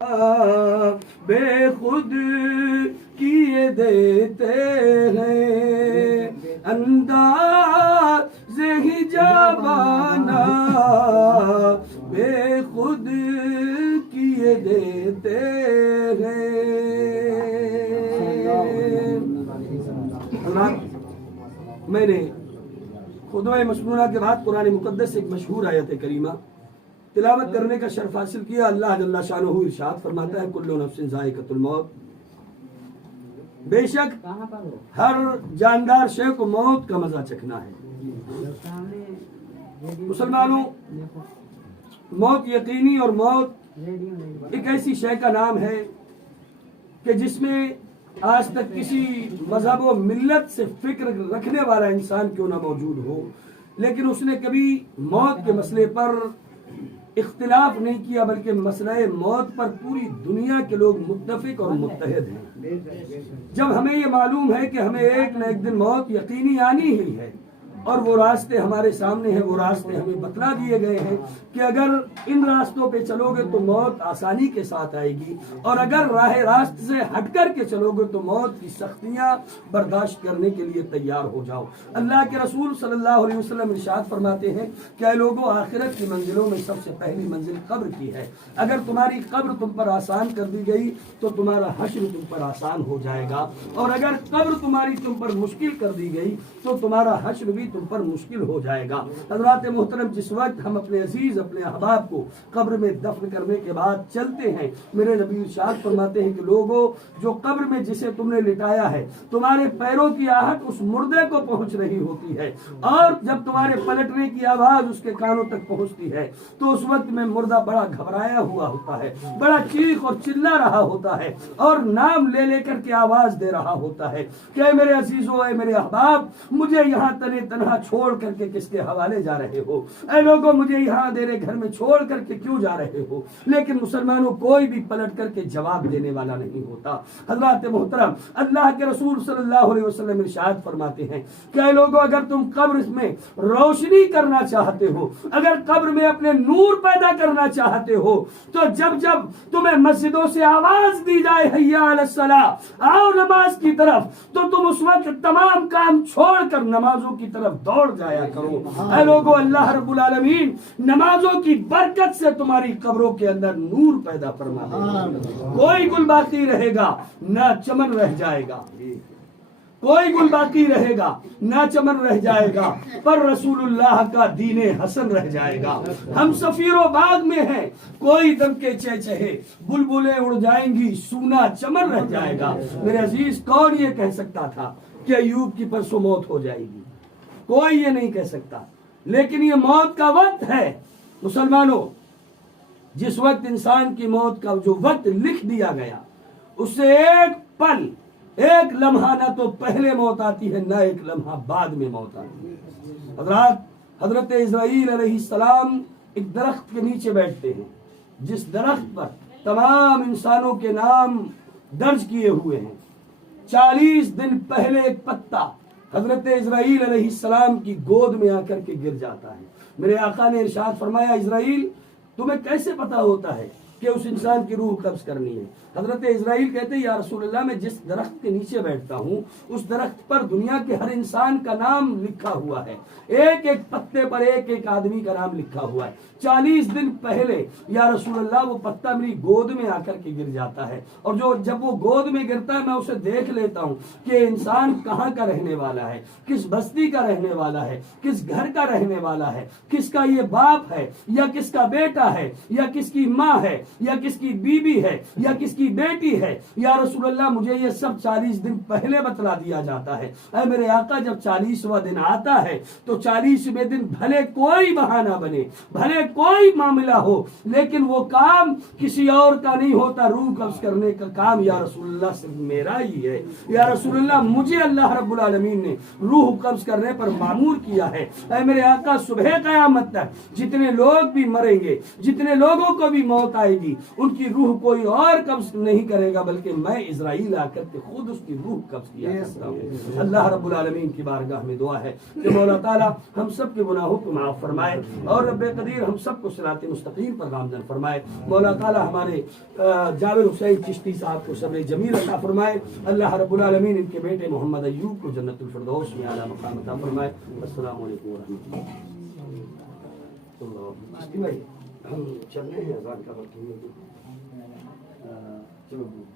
بے خود کیے دیتے ہیں انداز ہی جوانہ بے خود کیے دیتے ہیں۔ میں نے خطبہ مسنونہ کے بعد قرآن مقدس سے ایک مشہور آیت کریمہ تلاوت کرنے کا شرف حاصل کیا۔ اللہ جل شانہ ارشاد فرماتا ہے کل نفس ذائقۃ الموت، بے شک ہر جاندار شے کو موت کا مزہ چکھنا ہے۔ مسلمانوں، موت یقینی اور موت ایک ایسی شے کا نام ہے کہ جس میں آج تک کسی مذہب و ملت سے فکر رکھنے والا انسان کیوں نہ موجود ہو، لیکن اس نے کبھی موت کے مسئلے پر اختلاف نہیں کیا، بلکہ مسئلہ موت پر پوری دنیا کے لوگ متفق اور متحد ہیں۔ جب ہمیں یہ معلوم ہے کہ ہمیں ایک نہ ایک دن موت یقینی آنی ہی ہے، اور وہ راستے ہمارے سامنے ہیں، وہ راستے ہمیں بتلا دیے گئے ہیں کہ اگر ان راستوں پہ چلو گے تو موت آسانی کے ساتھ آئے گی، اور اگر راہ راست سے ہٹ کر کے چلو گے تو موت کی سختیاں برداشت کرنے کے لیے تیار ہو جاؤ۔ اللہ کے رسول صلی اللہ علیہ وسلم ارشاد فرماتے ہیں کہ اے لوگوں، آخرت کی منزلوں میں سب سے پہلی منزل قبر کی ہے۔ اگر تمہاری قبر تم پر آسان کر دی گئی تو تمہارا حشر تم پر آسان ہو جائے گا، اور اگر قبر تمہاری تم پر مشکل کر دی گئی تو تمہارا حشر بھی تم پر مشکل ہو جائے گا۔ حضرات محترم، جس وقت ہم اپنے عزیز، اپنے احباب کو قبر میں دفن کرنے کے بعد چلتے ہیں، میرے نبی ارشاد فرماتے ہیں کہ لوگوں، جو قبر میں جسے تم نے لٹایا ہے، تمہارے پیروں کی آہٹ اس مردے کو پہنچ رہی ہوتی ہے، اور جب تمہارے پلٹنے کی آواز اس کے کانوں تک پہنچتی ہے تو اس وقت میں مردہ بڑا گھبرایا ہوا ہوتا ہے، بڑا چیخ اور چلا رہا ہوتا ہے، اور نام لے لے کر کے آواز دے رہا ہوتا ہے کہ اے میرے عزیزو، اے میرے احباب، مجھے یہاں تنے تنہا چھوڑ کر کے کس کے حوالے جا رہے ہو؟ اے لوگوں، مجھے یہاں اندھیرے گھر میں چھوڑ کر کے کیوں جا رہے ہو؟ لیکن مسلمانوں، کوئی بھی پلٹ کر کے جواب دینے والا نہیں ہوتا۔ حضرات محترم، اللہ کے رسول صلی اللہ علیہ وسلم ارشاد فرماتے ہیں کہ اے لوگوں، اگر تم قبر میں روشنی کرنا چاہتے ہو، اگر قبر میں اپنے نور پیدا کرنا چاہتے ہو، تو جب جب تمہیں مسجدوں سے آواز دی جائے حی علی الصلاۃ، آؤ نماز کی طرف، تو تم اس وقت تمام کام چھوڑ کر نمازوں کی طرف دوڑ جایا کرو۔ اے لوگو، اللہ رب العالمین نمازوں کی برکت سے تمہاری قبروں کے اندر نور پیدا فرما دے گا۔ کوئی گل باقی رہے گا نہ چمن رہ جائے گا، کوئی گل باقی رہے گا نہ چمن رہ جائے گا، پر رسول اللہ کا دین حسن رہ جائے گا۔ ہم سفیر و باغ میں ہیں، کوئی دم کے چہچہے، بلبلیں اڑ جائیں گی، سونا چمن رہ جائے گا۔ میرے عزیز، کون یہ کہہ سکتا تھا کہ ایوب کی پرسوں موت ہو جائے گی؟ کوئی یہ نہیں کہہ سکتا، لیکن یہ موت کا وقت ہے۔ مسلمانوں، جس وقت انسان کی موت کا جو وقت لکھ دیا گیا، اس سے ایک پل، ایک لمحہ نہ تو پہلے موت آتی ہے، نہ ایک لمحہ بعد میں موت آتی ہے۔ حضرت اسرائیل علیہ السلام ایک درخت کے نیچے بیٹھتے ہیں، جس درخت پر تمام انسانوں کے نام درج کیے ہوئے ہیں۔ 40 دن پہلے ایک پتا حضرت اسرائیل علیہ السلام کی گود میں آ کر کے گر جاتا ہے۔ میرے آقا نے ارشاد فرمایا، اسرائیل، تمہیں کیسے پتا ہوتا ہے کہ اس انسان کی روح قبض کرنی ہے؟ حضرت اسرائیل کہتے ہیں، یا رسول اللہ، میں جس درخت کے نیچے بیٹھتا ہوں، اس درخت پر دنیا کے ہر انسان کا نام لکھا ہوا ہے، ایک ایک پتے پر ایک ایک آدمی کا نام لکھا ہوا ہے۔ 40 دن پہلے یا رسول اللہ وہ پتا میری گود میں آ کر کے گر جاتا ہے، اور جب وہ گود میں گرتا ہے، میں اسے دیکھ لیتا ہوں کہ انسان کہاں کا رہنے والا ہے، کس بستی کا رہنے والا ہے، کس گھر کا رہنے والا ہے، کس کا یہ باپ ہے یا کس کا بیٹا ہے، یا کس کی ماں ہے یا کس کی بیوی ہے یا کس کی بیٹی ہے۔ یا رسول اللہ، مجھے یہ سب 40 دن پہلے بتلا دیا جاتا ہے۔ اے میرے آقا، جب 40واں دن آتا ہے تو 40ویں دن بھلے کوئی بہانہ بنے، بھلے کوئی معاملہ ہو، لیکن وہ کام کسی اور کا نہیں ہوتا، روح قبض کرنے کا کام یا رسول اللہ صرف میرا ہی ہے۔ یا رسول اللہ، مجھے اللہ رب العالمین نے روح قبض کرنے پر مامور کیا ہے۔ اے میرے آقا، صبح قیامت تک جتنے لوگ بھی مریں گے، جتنے لوگوں کو بھی موت آئے جائے گی، ان کی روح کوئی اور قبض نہیں کرے گا بلکہ میں اسرائیل آ کر کے خود اس کی روح قبض کیا کرتا ہوں۔ اللہ رب العالمین کی بارگاہ میں دعا ہے کہ مولا تعالیٰ ہم سب کے گناہوں کو معاف فرمائے اور رب قدیر ہم سب کو صراط مستقیم پر گامزن فرمائے۔ مولا تعالیٰ ہمارے جابر حسین چشتی صاحب کو صبر جمیل عطا فرمائے۔ اللہ رب العالمین ان کے بیٹے محمد ایوب کو جنت الفردوس میں اعلیٰ مقام عطا فرمائے۔ السلام علیکم ورحمۃ اللہ۔ چشتی بھائی ہم چل رہے ہیں اذان کا وقت ہونے کو۔